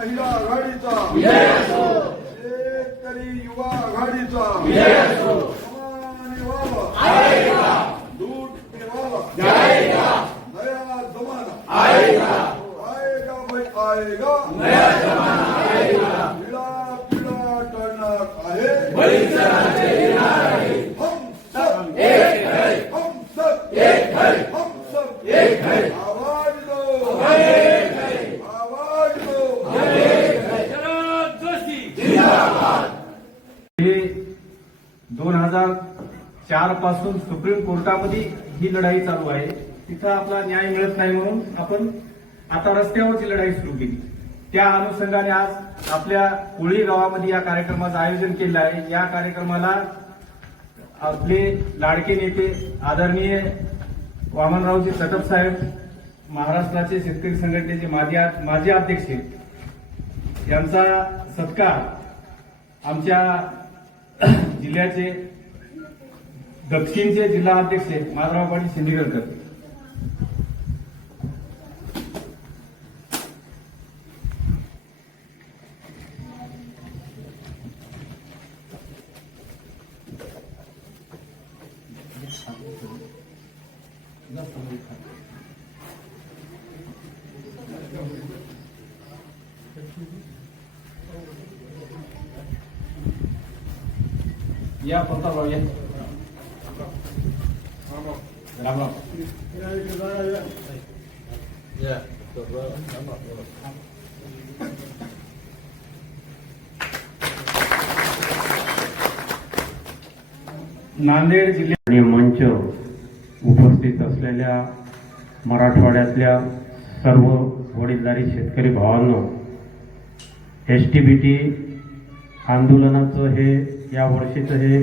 महिला आघाडीचा शेतकरी युवा आघाडीचा दूध पिवाला नया जमाना आएगा भाई आएगा नया जमाना आएगा पिढा टळणार आहे हम सब एक है हम सब एक है हम सब एक है आवाज दो आवाज दो जिंदाबाद 2004 पासून सुप्रीम कोर्टामध्ये ही लढाई चालू आहे. तिथं आपला न्याय मिळत नाही म्हणून आपण आता रस्त्यावरची लढाई सुरू केली. त्या अनुषंगाने आज आपल्या कोळी गावामध्ये या कार्यक्रमाचं आयोजन केलं आहे. या कार्यक्रमाला आपले लाडके नेते आदरणीय वामनरावजी चटप साहेब, महाराष्ट्राचे शेतकरी संघटनेचे माजी अध्यक्ष यांचा सत्कार आमच्या जिल्ह्याचे दक्षिणचे जिल्हा अध्यक्ष माधवराव पाटील शिंदेकर. या प्रतापराव या राम राम. नांदेड जिल्ह्यात मंच उपस्थित असलेल्या मराठवाड्यातल्या सर्व वडीलधारी शेतकरी भावांनो, एसटीबीटी आंदोलनाचं हे या वर्षीचं हे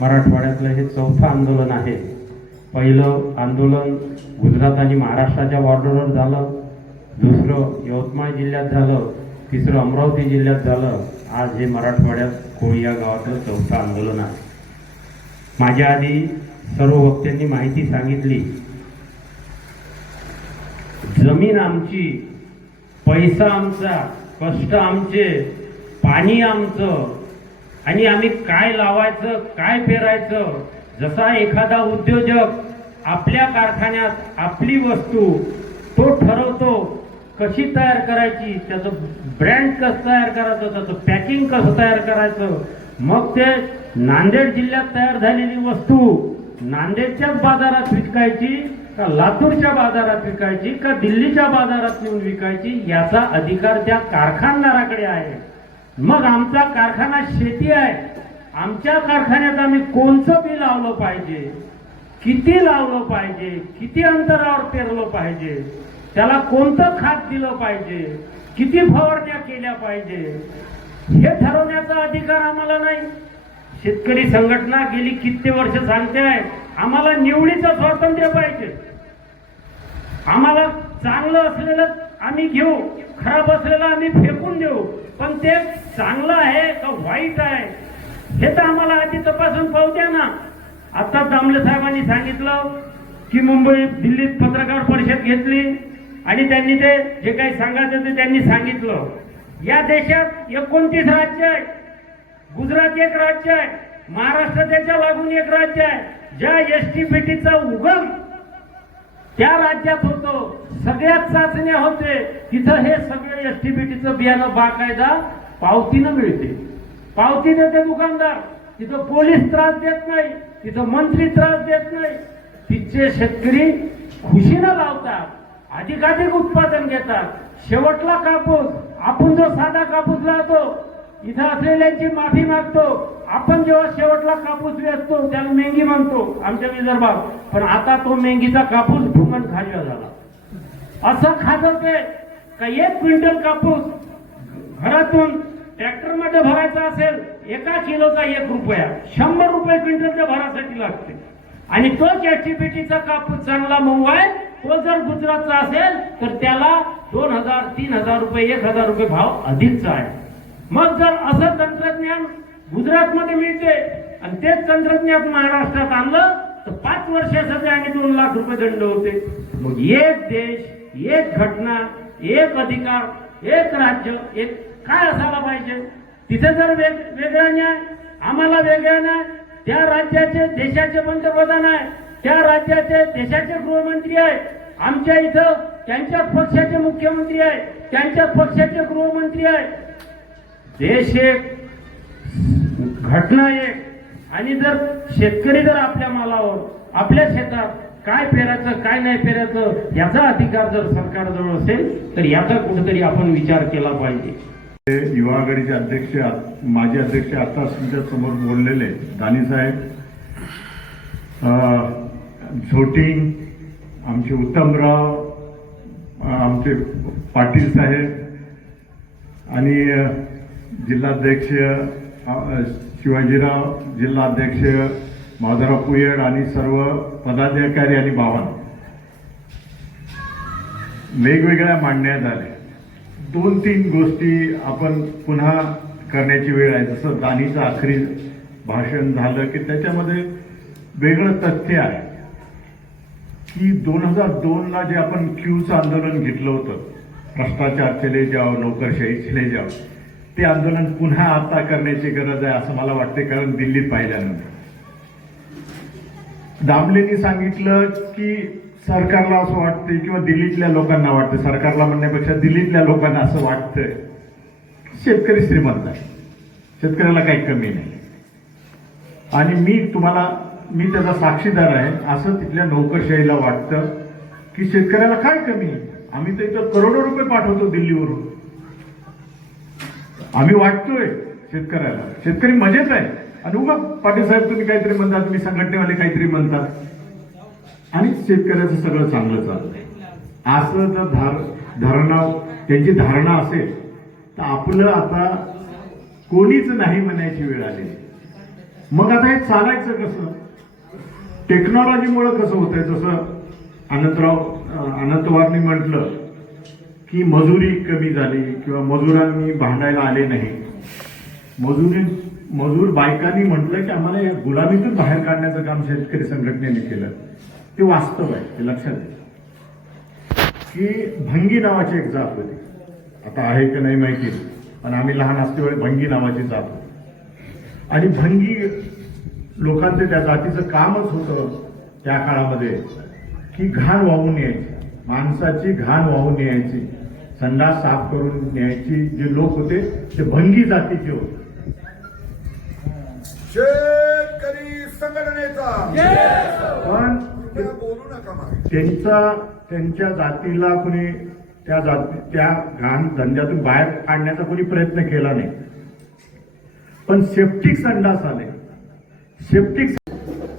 मराठवाड्यातलं हे चौथं आंदोलन आहे. पहिलं आंदोलन गुजरात आणि महाराष्ट्राच्या बॉर्डरवर झालं, दुसरं यवतमाळ जिल्ह्यात झालं, तिसरं अमरावती जिल्ह्यात झालं. आज हे मराठवाड्यात कोळी या गावातलं चौथं आंदोलन आहे. माझ्या आधी सर्व वक्त्यांनी माहिती सांगितली. जमीन आमची, पैसा आमचा, कष्ट आमचे, पाणी आमचं, आणि आम्ही काय लावायचं काय पेरायचं. जसा एखादा उद्योजक आपल्या कारखान्यात आपली वस्तू तो ठरवतो कशी तयार करायची, त्याचं ब्रँड कसं तयार करायचं, त्याचं पॅकिंग कसं तयार करायचं, मग ते नांदेड जिल्ह्यात तयार झालेली वस्तू नांदेडच्याच बाजारात विकायची का लातूरच्या बाजारात विकायची का दिल्लीच्या बाजारात नेऊन विकायची, याचा अधिकार त्या कारखानदाराकडे आहे. मग आमचा कारखाना शेती आहे. आमच्या कारखान्यात आम्ही कोणचं बी लावलं पाहिजे, किती लावलं पाहिजे, किती अंतरावर पेरलं पाहिजे, त्याला कोणतं खत दिलं पाहिजे, किती फवारण्या केल्या पाहिजे, हे ठरवण्याचा अधिकार आम्हाला नाही. शेतकरी संघटना गेली किती वर्ष सांगते आहे आम्हाला निवडीचं स्वातंत्र्य पाहिजे. आम्हाला चांगलं असलेलं आम्ही घेऊ, खराब असलेलं आम्ही फेकून देऊ, पण ते चांगलं आहे का वाईट आहे हे तर आम्हाला आधी तपासून पाहू द्या ना. आता दामले साहेबांनी सांगितलं की मुंबई दिल्लीत पत्रकार परिषद घेतली आणि त्यांनी ते जे काही सांगायचं ते त्यांनी सांगितलं. या देशात 29 राज्य आहे, गुजरात एक राज्य आहे, महाराष्ट्र त्याच्या लागून एक राज्य आहे. ज्या एसटीबीटीचा उगम त्या राज्यात होतो, सगळ्यात चाचण्या होते, तिथं हे सगळं एसटीबीटीचं बियाणं बाकायदा पावतीनं मिळते. पावती देते दुकानदार, तिथं पोलीस त्रास देत नाही, तिथं मंत्री त्रास देत नाही. तिथचे शेतकरी खुशीनं लावतात, अधिकाधिक उत्पादन घेतात. शेवटला कापूस आपण जो साधा कापूस लावतो, इथं असलेल्यांची माफी मागतो, आपण जेव्हा शेवटला कापूस वेचतो त्याला मेंगी म्हणतो आमच्या विदर्भात, पण आता तो मेंगीचा कापूस भूमन खाल्ला झाला. असं खात होते का 1 क्विंटल कापूस घरातून ट्रॅक्टरमध्ये भरायचा असेल, 1 किलोचा 1 रुपया, 100 रुपये क्विंटलच्या भरासाठी लागते. आणि तोच एसटीबीटीचा कापूस चांगला मऊ आहे, तो जर गुजरातचा असेल तर त्याला 2000, 3000 रुपये, 1000 रुपये भाव अधिकचा आहे. मग जर असं तंत्रज्ञान गुजरातमध्ये मिळते आणि तेच तंत्रज्ञान महाराष्ट्रात आणलं तर 5 वर्षासाठी आणि 2 लाख रुपये दंड होते. मग एक देश, एक घटना, एक अधिकार एक राज्य एक काय असायला पाहिजे. तिथे जर वेगळा न्याय, आम्हाला वेगळा न्याय, त्या राज्याचे देशाचे पंतप्रधान आहे, त्या राज्याचे देशाचे गृहमंत्री आहे, आमच्या इथं त्यांच्याच पक्षाचे मुख्यमंत्री आहे, त्यांच्याच पक्षाचे गृहमंत्री आहे. देश एक, घटना एक. आणि जर शेतकरी जर आपल्या मालावर आपल्या शेतात काय पेरायचं काय नाही पेरायचं याचा अधिकार जर सरकारजवळ असेल तर याचा कुठेतरी आपण विचार केला पाहिजे. युवा आघाडीचे अध्यक्ष माजी अध्यक्ष आता तुमच्या समोर बोललेले दानी साहेब, झोटिंग, आमचे उत्तमराव, आमचे पाटील साहेब आणि जिल्हाध्यक्ष शिवाजीराव, जिल्हाध्यक्ष माधवराव पुयड आणि सर्व पदाधिकारी आणि भावांनो, वेगवेगळ्या मांडण्या झाल्या. 2-3 गोष्टी आपण पुन्हा करण्याची वेळ आहे. जसं दानीचं आखरी भाषण झालं की त्याच्यामध्ये वेगळं तथ्य आहे की 2002ला जे आपण क्यूचं आंदोलन घेतलं होतं, भ्रष्टाचार चले जाओ नोकरशाही चले जाओ, ते आंदोलन पुन्हा आता करण्याची गरज आहे असं मला वाटते. कारण दिल्लीत पाहिल्यानंतर दामलेंनी सांगितलं की सरकारला असं वाटते किंवा दिल्लीतल्या लोकांना वाटतं, सरकारला म्हणण्यापेक्षा दिल्लीतल्या लोकांना असं वाटतंय शेतकरी श्रीमंत आहे, शेतकऱ्याला काही कमी नाही. आणि मी त्याचा साक्षीदार आहे. असं तिथल्या नोकरशाहीला वाटतं की शेतकऱ्याला काय कमी आहे, आम्ही तर इथं करोडो रुपये पाठवतो दिल्लीवरून, आम्ही वाटतोय शेतकऱ्याला, शेतकरी मजेत आहे. आणि उगा पाटील साहेब तुम्ही काहीतरी म्हणतात, तुम्ही संघटनेवाले काहीतरी म्हणतात आणि शेतकऱ्याचं सगळं चांगलं चाललंय असं जर त्यांची धारणा असेल तर आपलं आता कोणीच नाही म्हणायची वेळ आली. मग आता हे चालायचं कसं? टेक्नॉलॉजीमुळे कसं होतंय? जसं अनंतवारनी म्हटलं की मजुरी कमी झाली किंवा मजुरांनी भांडायला आले नाही. मजूर बायकांनी म्हटलं की आम्हाला या गुलामीतून बाहेर काढण्याचं काम शेतकरी संघटनेने केलं. ते वास्तव आहे, ते लक्षात घ्या. की भंगी नावाची एक जात होती, आता आहे की नाही माहिती, पण आम्ही लहान असतेवेळी भंगी नावाची जात होती. आणि भंगी लोकांचे त्या जातीचं कामच होतं त्या काळामध्ये की घाण वाहून यायची, माणसाची घाण वाहून यायची, संडास साफ करून न्यायची. जे लोक होते ते भंगी जातीचे होते. शेतकरी संघटनेचा पण बोलू नका मागे. त्यांच्या जातीला कुणी त्या घाण धंद्यातून बाहेर काढण्याचा कोणी प्रयत्न केला नाही. पण सेप्टिक संडास आले.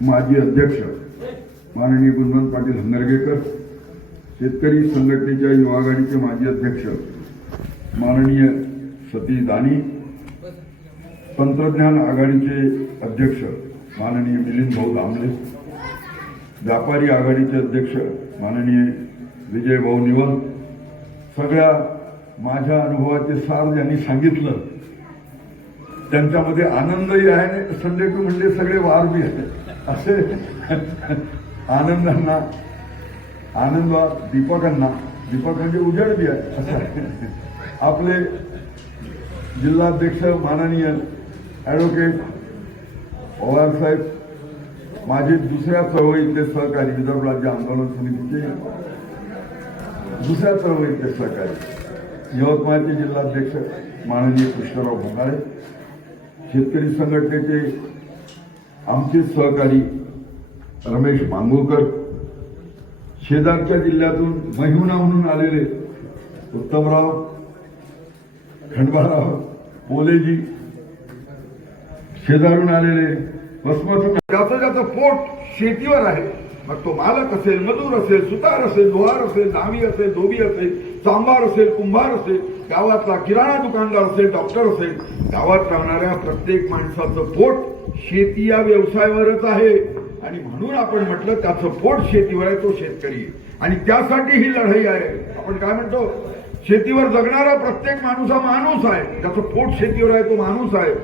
माजी अध्यक्ष माननीय गुणवंत पाटील हंगरगेकर, शेतकरी संघटनेच्या युवा आघाडीचे माजी अध्यक्ष माननीय सतीश दानी, तंत्रज्ञान आघाडीचे अध्यक्ष माननीय मिलिंद भाऊ दामले, व्यापारी आघाडीचे अध्यक्ष माननीय विजय भाऊ निवल, सगळ्या माझ्या अनुभवाचे सार ज्यांनी सांगितलं त्यांच्यामध्ये आनंदही आहे. संडे टू म्हणजे सगळे वार बी आहे असे आनंद दीपकांचे उजेड बी आहे असं आहे. आपले जिल्हाध्यक्ष माननीय ॲडव्होकेट पवार साहेब, माझे दुसऱ्या चळवळीतले सहकारी, विदर्भ राज्य आंदोलन समितीचे दुसऱ्या चळवळीतले सहकारी, यवतमाळचे जिल्हाध्यक्ष माननीय कृष्णराव भोंगाळे, शेतकरी संघटनेचे आमचे सहकारी रमेश मांगुळकर, शेजारच्या जिल्ह्यातून महिहुना म्हणून आलेले उत्तमराव, खंडबाराव, पोलेजी, शेजारून आलेले वसमतून, ज्याचं पोट शेतीवर आहे, मग तो मालक असेल, मजूर असेल, सुतार असेल, लोहार असेल, नावी असेल, धोबी असेल, चांभार असेल, कुंभार असेल, गावातला किराणा दुकानदार असेल, डॉक्टर असेल, गावात राहणाऱ्या प्रत्येक माणसाचं पोट शेती या व्यवसायावरच आहे. आणि म्हणून आपण म्हटलं त्याचं पोट शेतीवर आहे, तो शेतकरी आहे. आणि त्यासाठी ही लढाई आहे. आपण काय म्हणतो, शेतीवर जगणारा प्रत्येक माणूस हा माणूस आहे, त्याचं पोट शेतीवर आहे, तो माणूस आहे.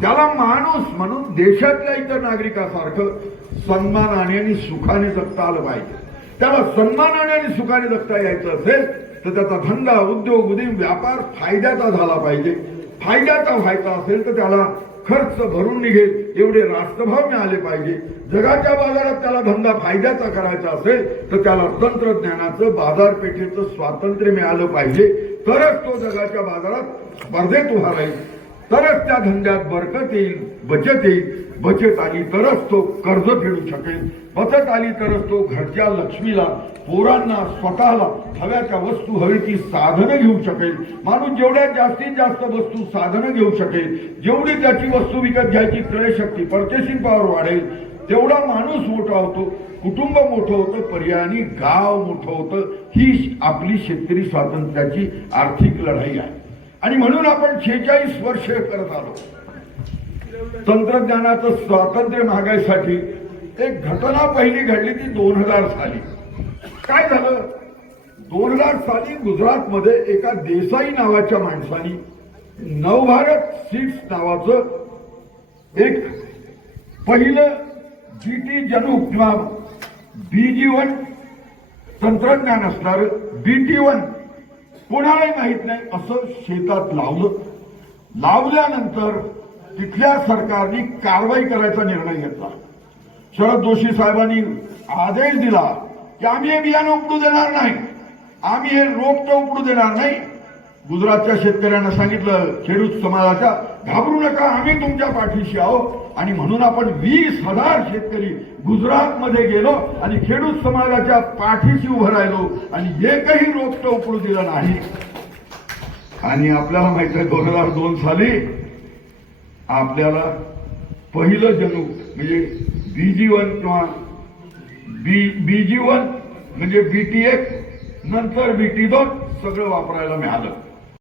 त्याला माणूस म्हणून देशातल्या इतर नागरिकांसारखं सन्मानाने आणि सुखाने जगता आलं पाहिजे. त्याला सन्मानाने आणि सुखाने जगता यायचं असेल तर त्याचा धंदा उद्योग उदीम व्यापार फायद्याचा झाला पाहिजे. फायद्याचा व्हायचा असेल तर त्याला खर्च भरून निघेल एवढे राष्ट्रभाव मिळाले पाहिजे. जगाच्या बाजारात त्याला धंदा फायद्याचा करायचा असेल तर त्याला तंत्रज्ञानाचं बाजारपेठेचं स्वातंत्र्य मिळालं पाहिजे. तरच तो जगाच्या बाजारात स्पर्धेत उभा राहील. तरच त्या धंद्यात बरकत येईल, बचत येईल. बचत आली तरच तो कर्ज फेडू शकेल. बचत आली तरच तो घरच्या लक्ष्मीला, पोरांना, स्वतःला हव्या त्या वस्तू, हवी ती साधनं घेऊ शकेल. माणूस जेवढ्या जास्तीत जास्त वस्तू साधनं घेऊ शकेल, जेवढी त्याची वस्तू विकत घ्यायची क्रयशक्ती, पर्चेसिंग पॉवर वाढेल, तेवढा माणूस मोठा होतो, कुटुंब मोठं होतं, पर्यायाने गाव मोठं होतं. ही आपली शेतकरी स्वातंत्र्याची आर्थिक लढाई आहे. आणि म्हणून आपण 46 वर्ष करत आलो. तंत्रज्ञानाचं स्वातंत्र्य मागायसाठी एक घटना पहिली घडली ती 2000 साली. काय झालं? 2000 साली गुजरातमध्ये एका देसाई नावाच्या माणसाने नवभारत सीड्स नावाचं एक पहिलं बीटी जनुक किंवा BG1 तंत्रज्ञान असणारं BT1 कोणालाही माहित नाही असं शेतात लावलं. लावल्यानंतर तिथल्या सरकारने कारवाई करायचा निर्णय घेतला. शरद जोशी साहेबांनी आदेश दिला की आम्ही हे बियाणं उपडू देणार नाही, आम्ही हे रोपटं उपडू देणार नाही. गुजरातच्या शेतकऱ्यांना सांगितलं, खेडूत समाजाच्या, घाबरू नका, आम्ही तुमच्या पाठीशी आहोत. आणि म्हणून आपण 20,000 शेतकरी गुजरातमध्ये गेलो आणि खेडूत समाजाच्या पाठीशी उभं राहिलो आणि एकही रोपटं उपडू दिलं नाही. आणि आपल्याला माहित आहे 2002 साली आपल्याला पहिलं जनुक म्हणजे BG1 किंवा BG1 म्हणजे BT1 नंतर BT2 सगळं वापरायला मिळालं.